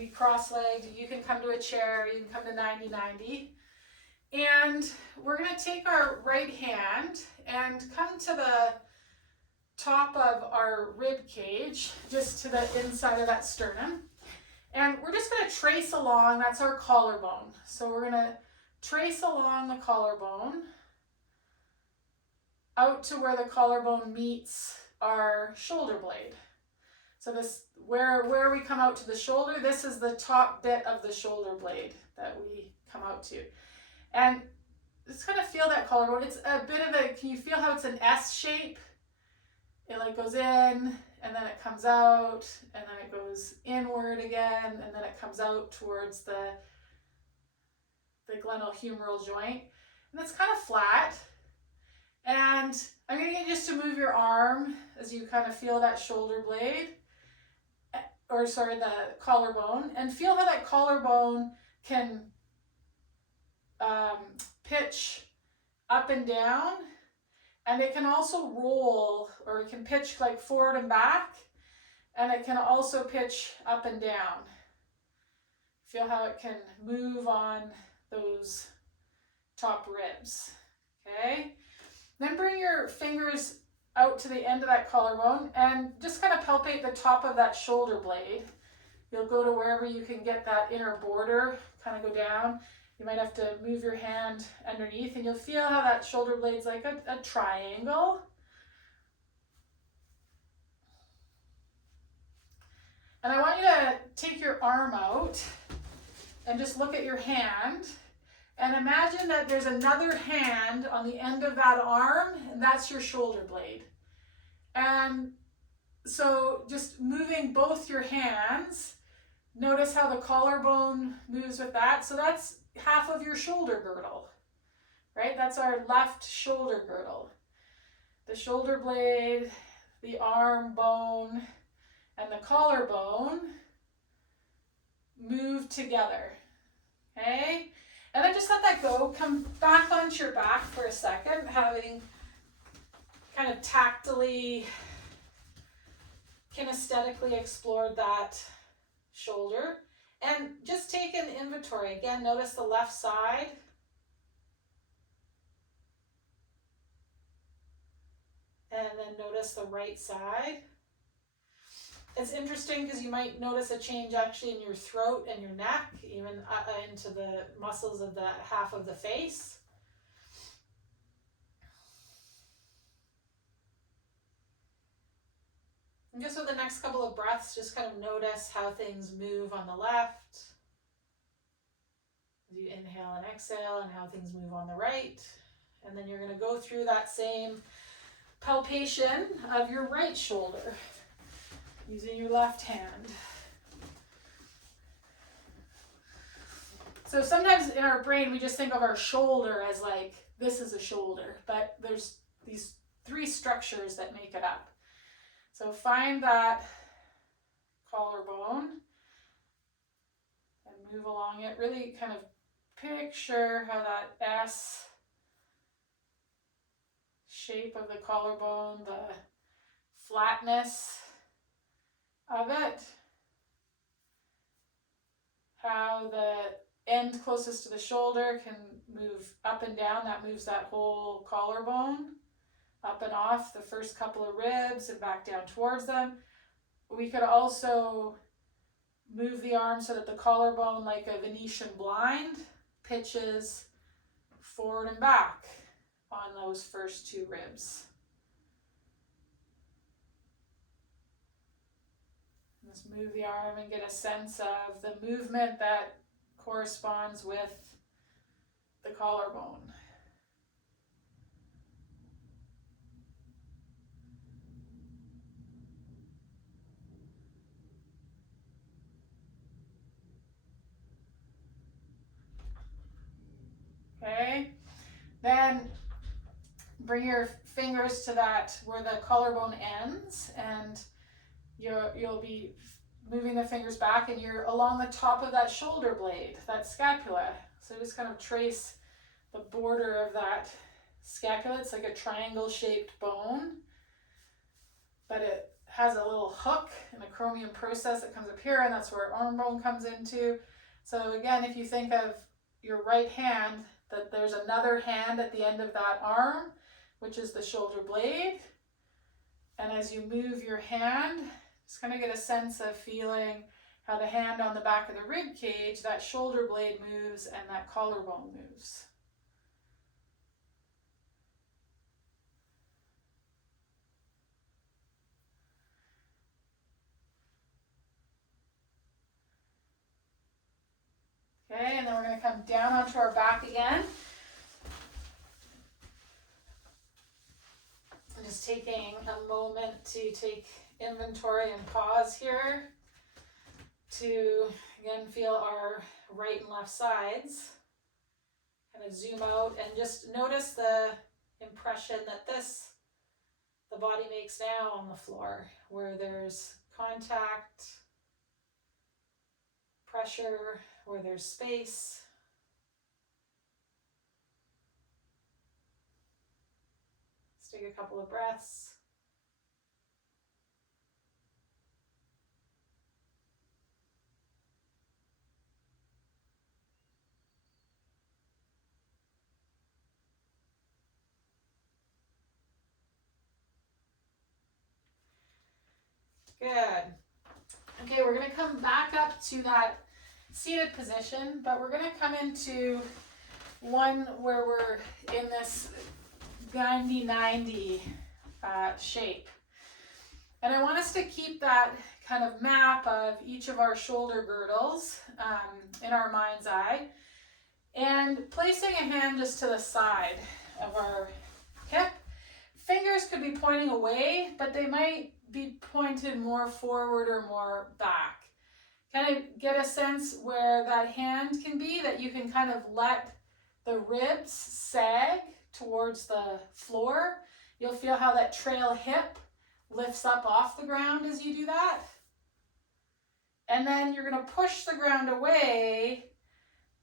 be cross-legged. You can come to a chair, you can come to 90-90. And we're going to take our right hand and come to the top of our rib cage, just to the inside of that sternum. And we're just going to trace along, that's our collarbone. So we're going to trace along the collarbone out to where the collarbone meets our shoulder blade. So this, where we come out to the shoulder, this is the top bit of the shoulder blade that we come out to. And just kind of feel that collarbone. It's a bit of a, can you feel how it's an S shape? It like goes in, and then it comes out, and then it goes inward again, and then it comes out towards the glenohumeral joint. And it's kind of flat. And I'm going to get you just to move your arm as you kind of feel that shoulder blade, or sorry, the collarbone, and feel how that collarbone can pitch up and down, and it can also roll, or it can pitch like forward and back, and it can also pitch up and down. Feel how it can move on those top ribs. Okay, then bring your fingers out to the end of that collarbone and just kind of palpate the top of that shoulder blade. You'll go to wherever you can get that inner border, kind of go down. You might have to move your hand underneath, and you'll feel how that shoulder blade's like a triangle. And I want you to take your arm out and just look at your hand, and imagine that there's another hand on the end of that arm, and that's your shoulder blade. And so just moving both your hands, notice how the collarbone moves with that. So that's half of your shoulder girdle, right? That's our left shoulder girdle. The shoulder blade, the arm bone, and the collarbone move together, okay? And then just let that go. Come back onto your back for a second, having kind of tactily, kinesthetically explored that shoulder. And just take an inventory. Again, notice the left side. And then notice the right side. It's interesting because you might notice a change actually in your throat and your neck, even into the muscles of the half of the face. And just with the next couple of breaths, just kind of notice how things move on the left. As you inhale and exhale, and how things move on the right. And then you're going to go through that same palpation of your right shoulder, using your left hand. So sometimes in our brain, we just think of our shoulder as like, this is a shoulder, but there's these three structures that make it up. So find that collarbone and move along it. Really kind of picture how that S shape of the collarbone, the flatness of it, how the end closest to the shoulder can move up and down. That moves that whole collarbone up and off the first couple of ribs and back down towards them. We could also move the arm so that the collarbone, like a Venetian blind, pitches forward and back on those first two ribs. Just move the arm and get a sense of the movement that corresponds with the collarbone. Okay, then bring your fingers to that where the collarbone ends, and you'll be moving the fingers back, and you're along the top of that shoulder blade, that scapula. So just kind of trace the border of that scapula. It's like a triangle shaped bone, but it has a little hook and a chromium process that comes up here, and that's where arm bone comes into. So again, if you think of your right hand, that there's another hand at the end of that arm, which is the shoulder blade. And as you move your hand, just kind of get a sense of feeling how the hand on the back of the rib cage, that shoulder blade moves and that collarbone moves. Okay, and then we're going to come down onto our back again. And just taking a moment to take inventory and pause here to, again, feel our right and left sides. Kind of zoom out and just notice the impression that the body makes now on the floor, where there's contact, pressure, where there's space. Let's take a couple of breaths. Good. Okay, we're going to come back up to that seated position, but we're going to come into one where we're in this 90-90 shape. And I want us to keep that kind of map of each of our shoulder girdles in our mind's eye, and placing a hand just to the side of our hip. Fingers could be pointing away, but they might be pointed more forward or more back. Kind of get a sense where that hand can be, that you can kind of let the ribs sag towards the floor. You'll feel how that trail hip lifts up off the ground as you do that. And then you're going to push the ground away,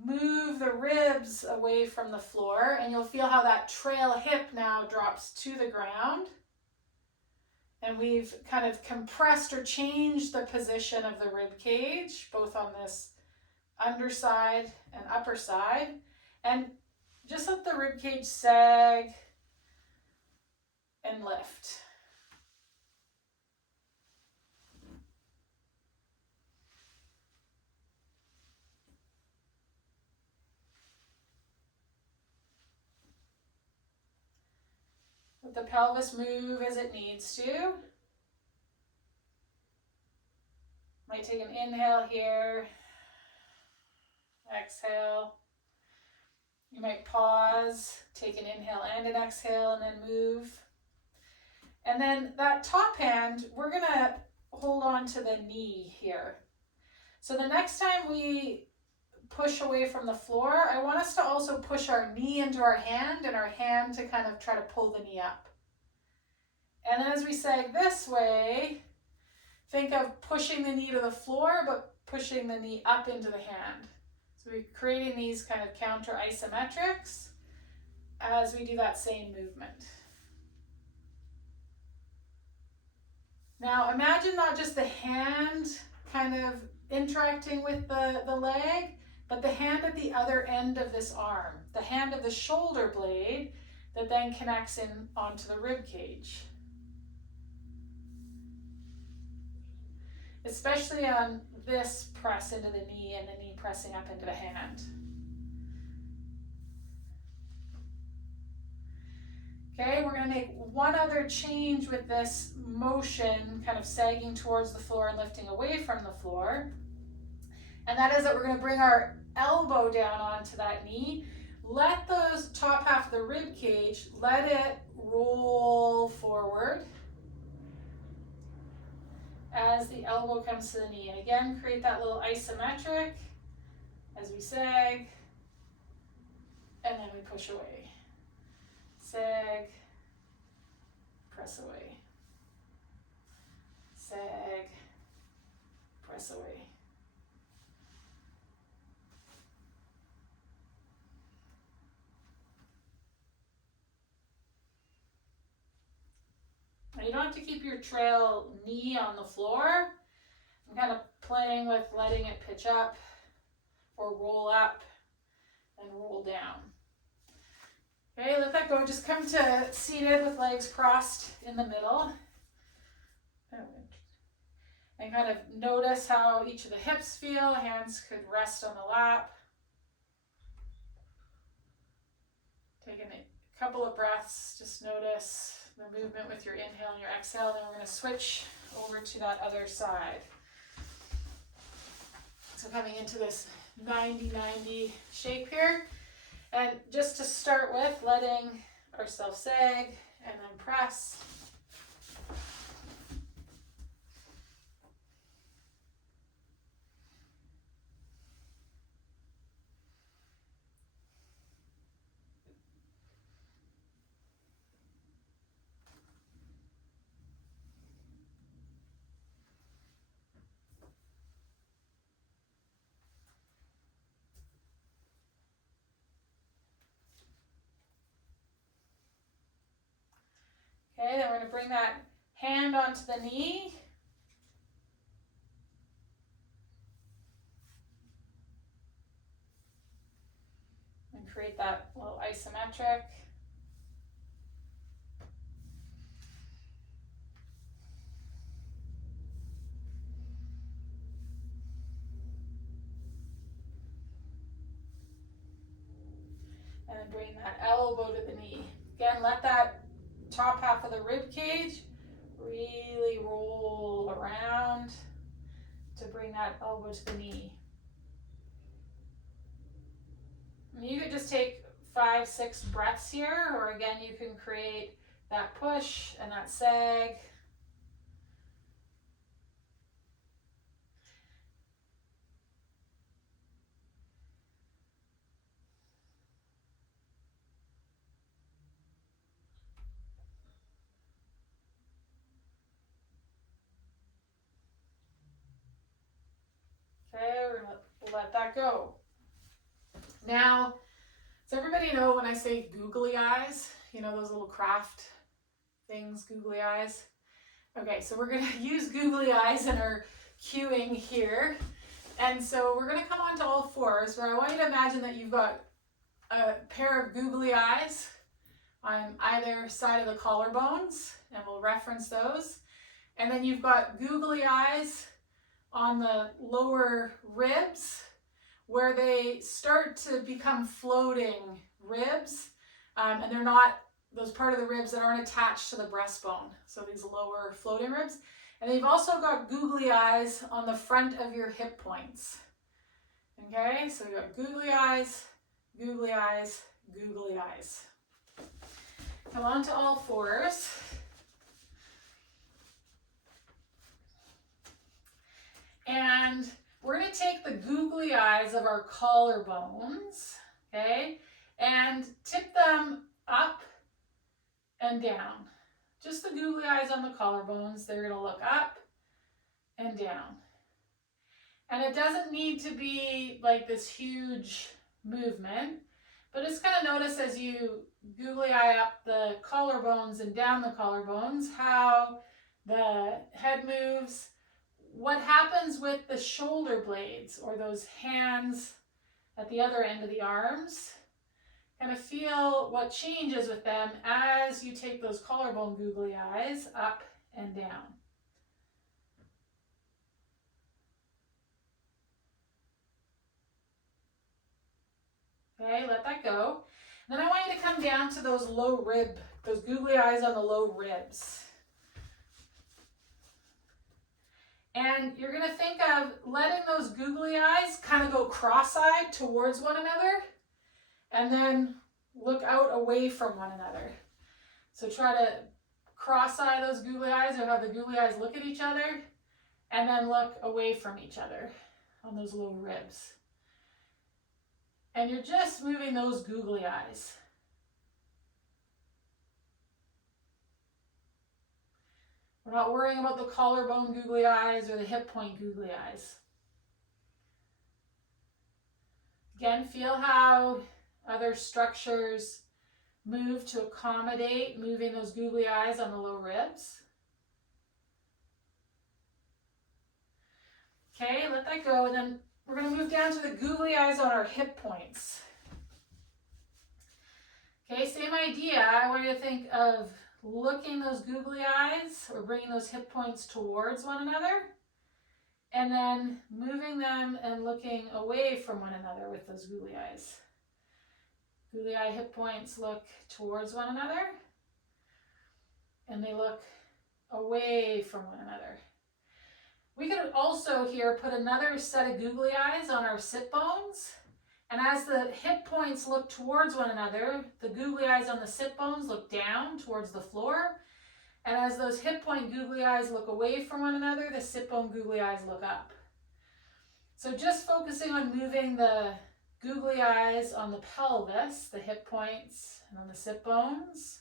move the ribs away from the floor, and you'll feel how that trail hip now drops to the ground. And we've kind of compressed or changed the position of the rib cage, both on this underside and upper side. And just let the rib cage sag and lift. Let the pelvis move as it needs to. Might take an inhale here, exhale. You might pause, take an inhale and an exhale, and then move. And then that top hand, we're gonna hold on to the knee here. So the next time we push away from the floor, I want us to also push our knee into our hand and our hand to kind of try to pull the knee up. And then as we sag this way, think of pushing the knee to the floor, but pushing the knee up into the hand. So we're creating these kind of counter isometrics as we do that same movement. Now imagine not just the hand kind of interacting with the leg, but the hand at the other end of this arm, the hand of the shoulder blade that then connects in onto the rib cage. Especially on this press into the knee and the knee pressing up into the hand. Okay, we're going to make one other change with this motion, kind of sagging towards the floor and lifting away from the floor. And that is that we're going to bring our elbow down onto that knee. Let those top half of the rib cage, let it roll forward as the elbow comes to the knee. And again, create that little isometric as we sag, and then we push away. Sag, press away. Sag, press away. You don't have to keep your trail knee on the floor. I'm kind of playing with letting it pitch up or roll up and roll down. Okay, let that go. Just come to seated with legs crossed in the middle. And kind of notice how each of the hips feel. Hands could rest on the lap. Taking a couple of breaths, just notice the movement with your inhale and your exhale. Then we're going to switch over to that other side. So coming into this 90-90 shape here. And just to start with, letting ourselves sag and then press. Okay, then we're going to bring that hand onto the knee. And create that little isometric. And then bring that elbow to the knee. Again, let that top half of the rib cage really roll around to bring that elbow to the knee. And you could just take 5-6 breaths here, or again, you can create that push and that sag. Okay, we're going to let that go. Now, does everybody know when I say googly eyes? You know those little craft things, googly eyes? Okay, so we're going to use googly eyes in our cueing here. And so we're going to come onto all fours, where I want you to imagine that you've got a pair of googly eyes on either side of the collarbones, and we'll reference those. And then you've got googly eyes on the lower ribs, where they start to become floating ribs, and they're not those part of the ribs that aren't attached to the breastbone, so these lower floating ribs. And you've also got googly eyes on the front of your hip points. Okay, so you've got googly eyes, googly eyes, googly eyes. Come on to all fours. And we're going to take the googly eyes of our collarbones, okay, and tip them up and down. Just the googly eyes on the collarbones. They're going to look up and down. And it doesn't need to be like this huge movement, but just kind of notice as you googly eye up the collarbones and down the collarbones, how the head moves. What happens with the shoulder blades, or those hands at the other end of the arms? Kind of feel what changes with them as you take those collarbone googly eyes up and down. Okay, let that go. Then I want you to come down to those low rib, those googly eyes on the low ribs. And you're going to think of letting those googly eyes kind of go cross-eyed towards one another, and then look out away from one another. So try to cross-eye those googly eyes, or have the googly eyes look at each other, and then look away from each other on those low ribs. And you're just moving those googly eyes. We're not worrying about the collarbone googly eyes or the hip point googly eyes. Again, feel how other structures move to accommodate moving those googly eyes on the low ribs. Okay, let that go, and then we're going to move down to the googly eyes on our hip points. Okay, same idea. I want you to think of looking those googly eyes or bringing those hip points towards one another, and then moving them and looking away from one another with those googly eyes. Googly eye hip points look towards one another, and they look away from one another. We could also here put another set of googly eyes on our sit bones. And as the hip points look towards one another, the googly eyes on the sit bones look down towards the floor. And as those hip point googly eyes look away from one another, the sit bone googly eyes look up. So just focusing on moving the googly eyes on the pelvis, the hip points, and on the sit bones.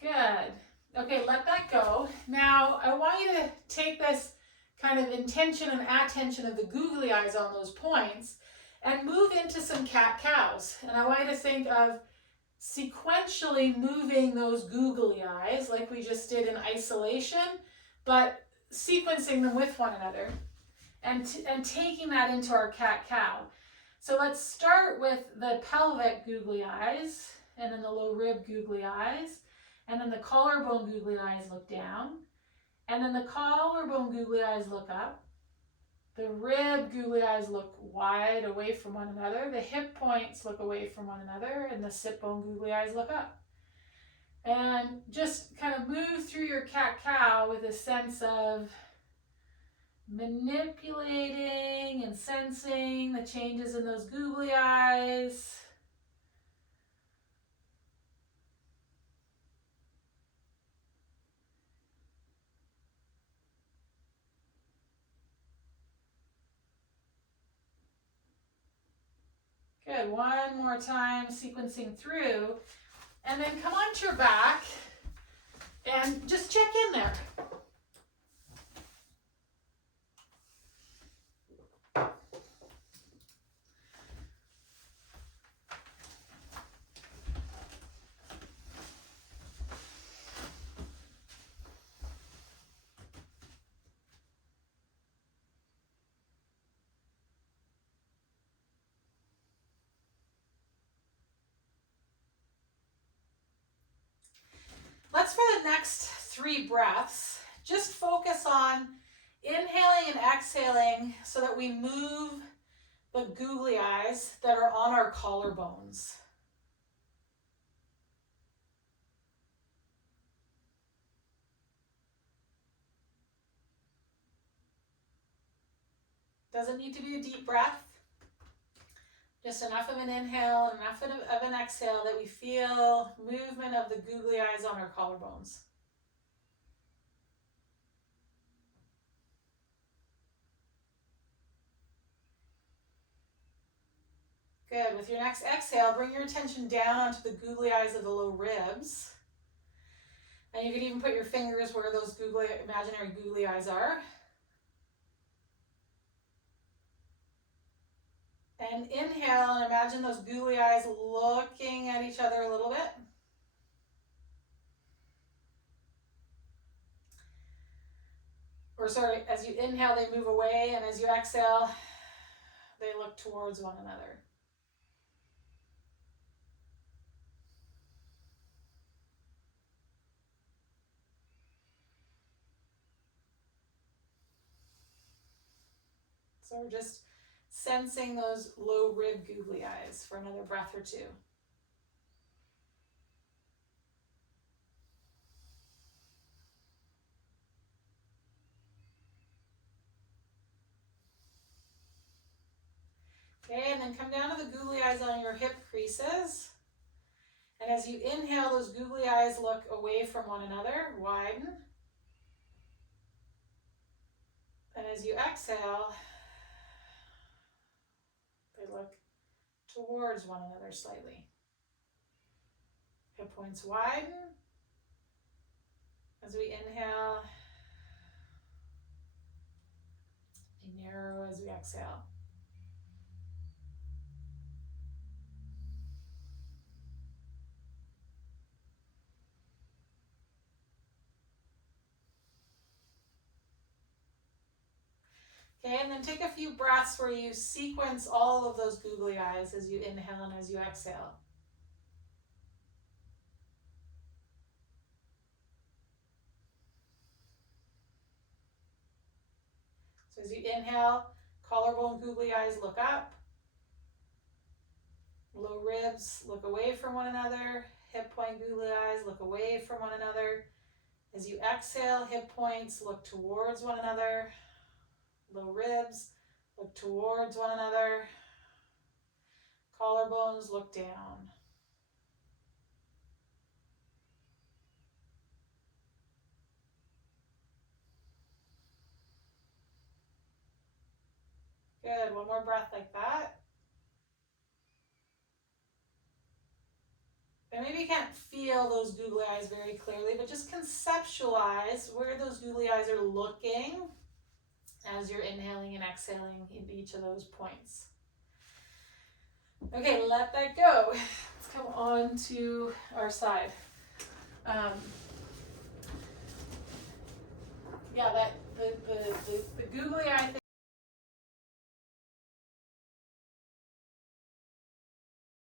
Good. Okay, let that go. Now, I want you to take this kind of intention and attention of the googly eyes on those points and move into some cat-cows. And I want you to think of sequentially moving those googly eyes like we just did in isolation, but sequencing them with one another and taking that into our cat-cow. So let's start with the pelvic googly eyes and then the low rib googly eyes. And then the collarbone googly eyes look down. And then the collarbone googly eyes look up. The rib googly eyes look wide away from one another. The hip points look away from one another. And the sit bone googly eyes look up. And just kind of move through your cat-cow with a sense of manipulating and sensing the changes in those googly eyes. Good, one more time, sequencing through. And then come onto your back and just check in there. Let's, for the next 3 breaths, just focus on inhaling and exhaling so that we move the googly eyes that are on our collarbones. Doesn't need to be a deep breath. Just enough of an inhale, enough of an exhale that we feel movement of the googly eyes on our collarbones. Good. With your next exhale, bring your attention down onto the googly eyes of the low ribs. And you can even put your fingers where those imaginary googly eyes are. And inhale and imagine those googly eyes looking at each other a little bit. Or sorry, as you inhale, they move away, and as you exhale, they look towards one another. So we're just sensing those low rib googly eyes for another breath or 2. Okay, and then come down to the googly eyes on your hip creases. And as you inhale, those googly eyes look away from one another, widen. And as you exhale, they look towards one another slightly. Hip points widen. As we inhale, they narrow as we exhale. Okay, and then take a few breaths where you sequence all of those googly eyes as you inhale and as you exhale. So as you inhale, collarbone googly eyes look up. Low ribs look away from one another. Hip point googly eyes look away from one another. As you exhale, hip points look towards one another. Low ribs look towards one another. Collarbones look down. Good, one more breath like that. And maybe you can't feel those googly eyes very clearly, but just conceptualize where those googly eyes are looking as you're inhaling and exhaling in each of those points. Okay, let that go. Let's come on to our side. Yeah, that the googly eye thing